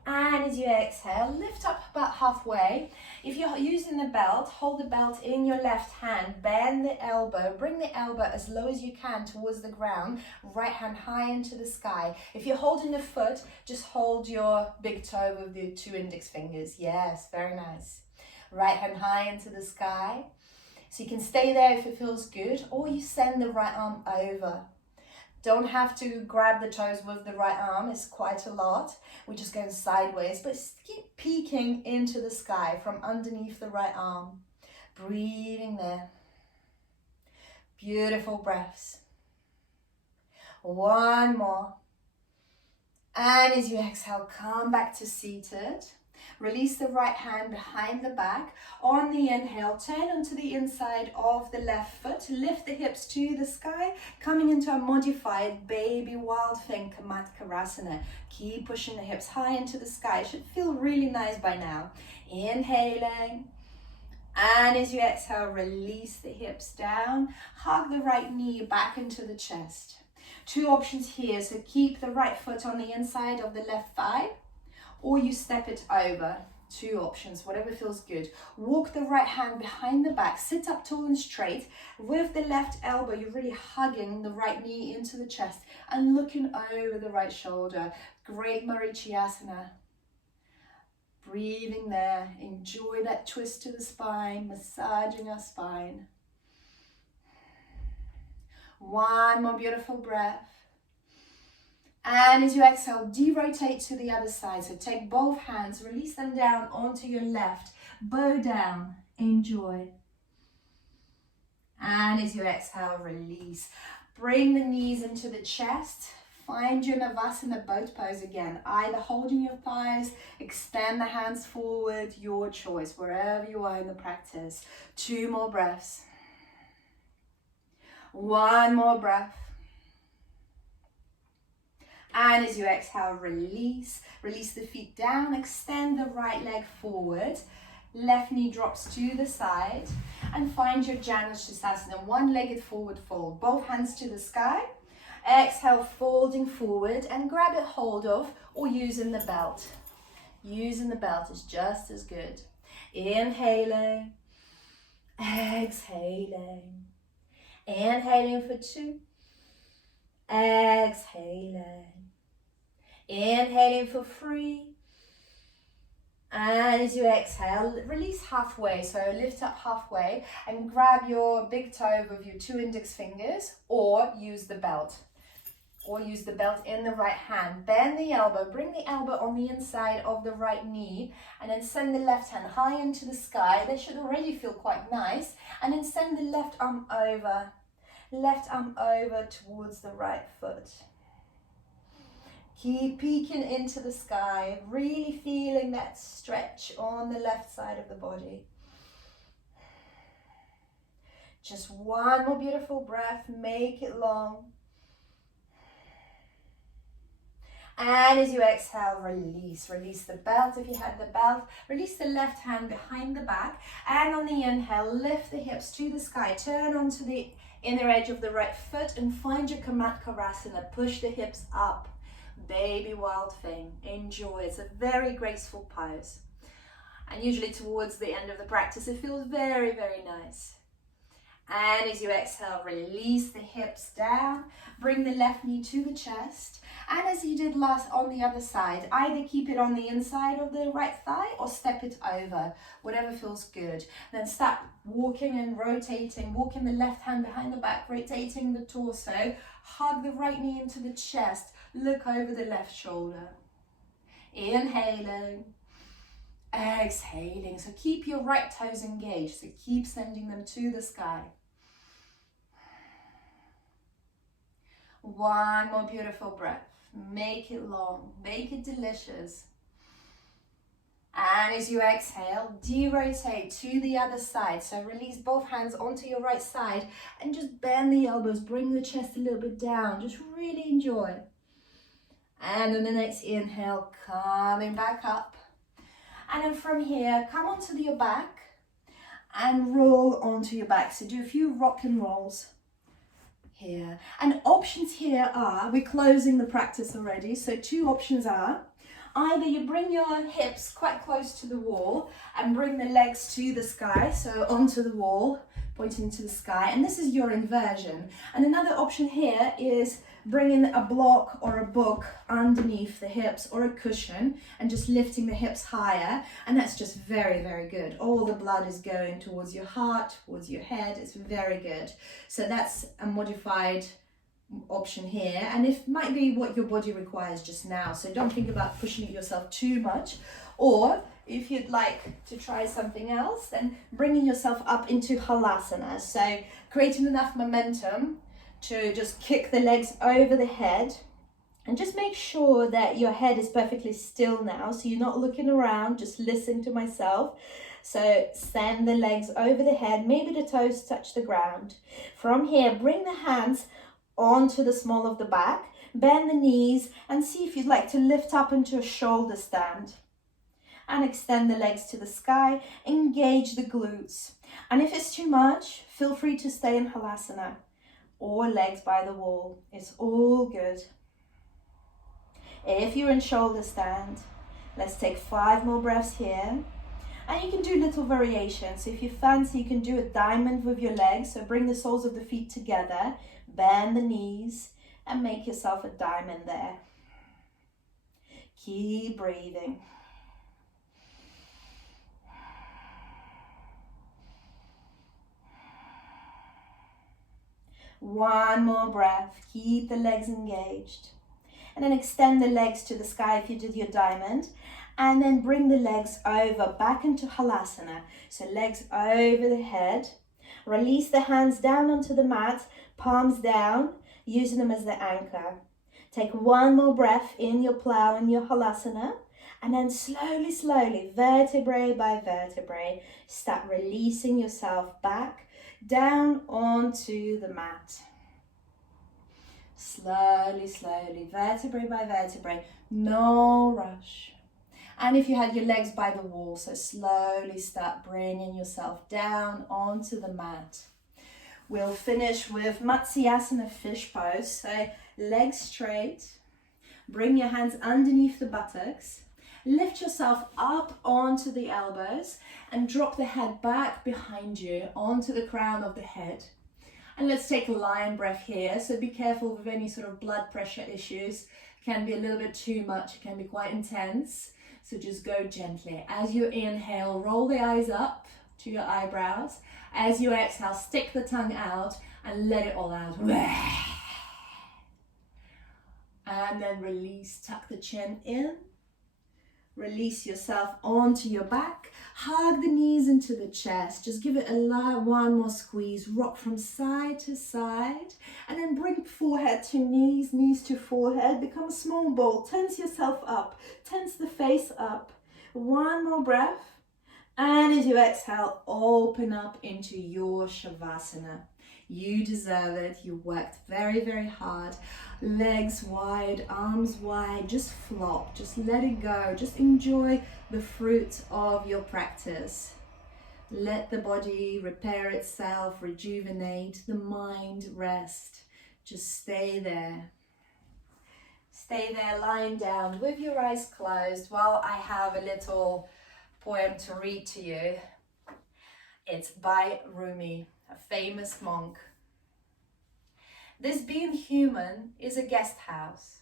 and as you exhale, lift up about halfway. If you're using the belt, hold the belt in your left hand, bend the elbow, bring the elbow as low as you can towards the ground, right hand high into the sky. If you're holding the foot, just hold your big toe with the 2 index fingers. Yes, very nice. Right hand high into the sky. So you can stay there if it feels good, or you send the right arm over. Don't have to grab the toes with the right arm, it's quite a lot. We're just going sideways, but keep peeking into the sky from underneath the right arm. Breathing there. Beautiful breaths. 1 more. And as you exhale, come back to seated. Release the right hand behind the back. On the inhale, turn onto the inside of the left foot. Lift the hips to the sky, coming into a modified baby wild thing, Kamatkarasana. Keep pushing the hips high into the sky. It should feel really nice by now. Inhaling. And as you exhale, release the hips down. Hug the right knee back into the chest. Two options here. So keep the right foot on the inside of the left thigh, or you step it over. Two options, whatever feels good. Walk the right hand behind the back, sit up tall and straight. With the left elbow, you're really hugging the right knee into the chest and looking over the right shoulder. Great Marichyasana. Breathing there, enjoy that twist to the spine, massaging our spine. One more beautiful breath. And as you exhale, de-rotate to the other side. So take both hands, release them down onto your left. Bow down, enjoy. And as you exhale, release. Bring the knees into the chest. Find your Navasana boat pose again. Either holding your thighs, extend the hands forward, your choice, wherever you are in the practice. Two more breaths. One more breath. And as you exhale, release. Release the feet down, extend the right leg forward. Left knee drops to the side. And find your Janushirasana, one-legged forward fold. Both hands to the sky. Exhale, folding forward and grab it hold of or using the belt. Using the belt is just as good. Inhaling. Exhaling. Inhaling for 2. Exhaling. Inhaling for 3. And as you exhale, release halfway. So lift up halfway and grab your big toe with your 2 index fingers, or use the belt. Or use the belt in the right hand. Bend the elbow, bring the elbow on the inside of the right knee, and then send the left hand high into the sky. They should already feel quite nice. And then send the left arm over towards the right foot. Keep peeking into the sky, really feeling that stretch on the left side of the body. Just one more beautiful breath, make it long. And as you exhale, release. Release the belt if you had the belt. Release the left hand behind the back. And on the inhale, lift the hips to the sky. Turn onto the inner edge of the right foot and find your Kamatkarasana. Push the hips up. Baby wild thing. Enjoy. It's a very graceful pose. And usually towards the end of the practice, it feels very, very nice. And as you exhale, release the hips down. Bring the left knee to the chest. And as you did last on the other side, either keep it on the inside of the right thigh or step it over, whatever feels good. Then start walking and rotating, walking the left hand behind the back, rotating the torso. Hug the right knee into the chest. Look over the left shoulder. Inhaling. Exhaling. So keep your right toes engaged. So keep sending them to the sky. One more beautiful breath. Make it long. Make it delicious. And as you exhale, de-rotate to the other side. So release both hands onto your right side and just bend the elbows. Bring the chest a little bit down. Just really enjoy. And on the next inhale, coming back up. And then from here, come onto your back and roll onto your back. So do a few rock and rolls here. And options here are, we're closing the practice already. So 2 options are, either you bring your hips quite close to the wall and bring the legs to the sky. So onto the wall, pointing to the sky. And this is your inversion. And another option here is bringing a block or a book underneath the hips or a cushion and just lifting the hips higher, and that's just very, very good. All the blood is going towards your heart, towards your head. It's very good. So that's a modified option here, and it might be what your body requires just now, so don't think about pushing it yourself too much. Or if you'd like to try something else, then bringing yourself up into Halasana, so creating enough momentum to just kick the legs over the head And just make sure that your head is perfectly still now, so you're not looking around, just listen to myself. So send the legs over the head, maybe the toes touch the ground. From here, bring the hands onto the small of the back, bend the knees, and see if you'd like to lift up into a shoulder stand. And extend the legs to the sky, engage the glutes. And if it's too much, feel free to stay in Halasana or legs by the wall. It's all good. If you're in shoulder stand, let's take 5 more breaths here. And you can do little variations. So if you fancy, you can do a diamond with your legs. So bring the soles of the feet together, bend the knees, and make yourself a diamond there. Keep breathing. One more breath. Keep the legs engaged. And then extend the legs to the sky if you did your diamond. And then bring the legs over back into Halasana. So legs over the head. Release the hands down onto the mat, palms down, using them as the anchor. Take one more breath in your plow in your Halasana. And then slowly, slowly, vertebrae by vertebrae, start releasing yourself back down onto the mat. Slowly, slowly, vertebrae by vertebrae, no rush. And if you had your legs by the wall, so slowly start bringing yourself down onto the mat. We'll finish with Matsyasana fish pose. So legs straight, bring your hands underneath the buttocks, lift yourself up onto the elbows and drop the head back behind you onto the crown of the head. And let's take a lion breath here. So be careful with any sort of blood pressure issues. It can be a little bit too much, it can be quite intense. So just go gently. As you inhale, roll the eyes up to your eyebrows. As you exhale, stick the tongue out and let it all out. And then release, tuck the chin in. Release yourself onto your back. Hug the knees into the chest. Just give it a one more squeeze. Rock from side to side. And then bring forehead to knees, knees to forehead. Become a small ball. Tense yourself up. Tense the face up. One more breath. And as you exhale, open up into your Shavasana. You deserve it. You worked very, very hard. Legs wide, arms wide, just flop, just let it go. Just enjoy the fruit of your practice. Let the body repair itself, rejuvenate, the mind rest. Just stay there. Stay there lying down with your eyes closed while I have a little poem to read to you. It's by Rumi, a famous monk. This being human is a guest house.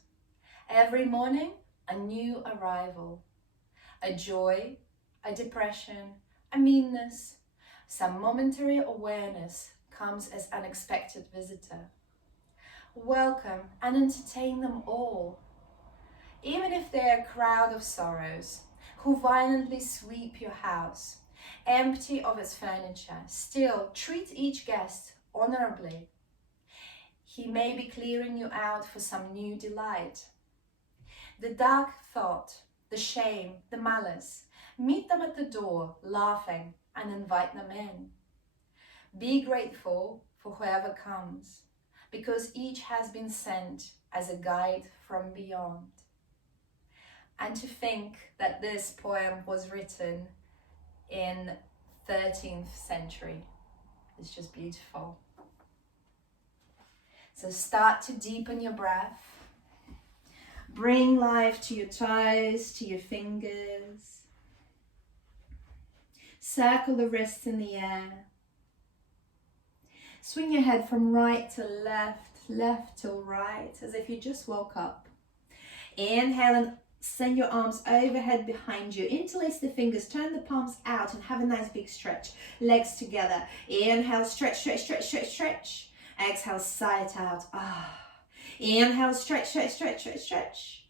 Every morning, a new arrival. A joy, a depression, a meanness. Some momentary awareness comes as unexpected visitor. Welcome and entertain them all. Even if they're a crowd of sorrows who violently sweep your house, empty of its furniture, still treat each guest honorably. He may be clearing you out for some new delight. The dark thought, the shame, the malice, meet them at the door, laughing, and invite them in. Be grateful for whoever comes, because each has been sent as a guide from beyond. And to think that this poem was written in 13th century is just beautiful. So start to deepen your breath. Bring life to your toes, to your fingers. Circle the wrists in the air. Swing your head from right to left, left to right, as if you just woke up. Inhale and send your arms overhead behind you. Interlace the fingers, turn the palms out and have a nice big stretch. Legs together. Inhale, stretch, stretch, stretch, stretch, stretch. Exhale, sigh it out. Inhale, stretch, stretch, stretch, stretch, stretch.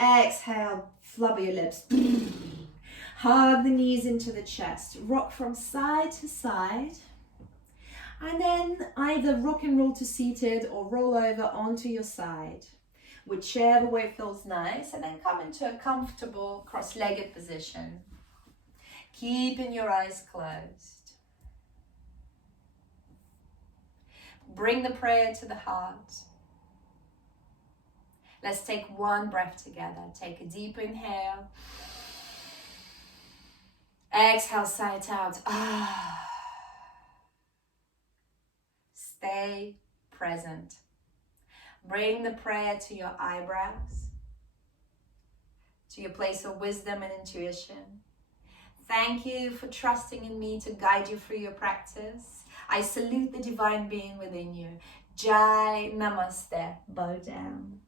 Exhale, flubber your lips. Hug the knees into the chest. Rock from side to side. And then either rock and roll to seated or roll over onto your side. whichever way feels nice, and then come into a comfortable cross-legged position. Keeping your eyes closed. Bring the prayer to the heart. Let's take one breath together. Take a deep inhale. Exhale, sigh it out. Stay present. Bring the prayer to your eyebrows, to your place of wisdom and intuition. Thank you for trusting in me to guide you through your practice. I salute the divine being within you. Jai Namaste. Bow down.